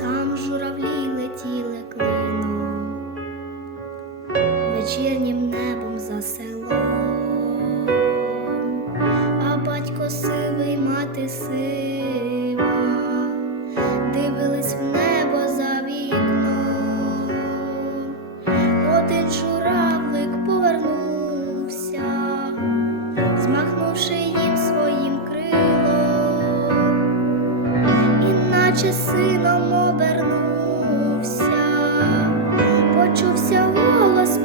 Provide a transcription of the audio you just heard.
там журавлі летіли клином, вечірнім небом за селом, а батько сивий мати сивий іначе сином обернувся, почувся голос.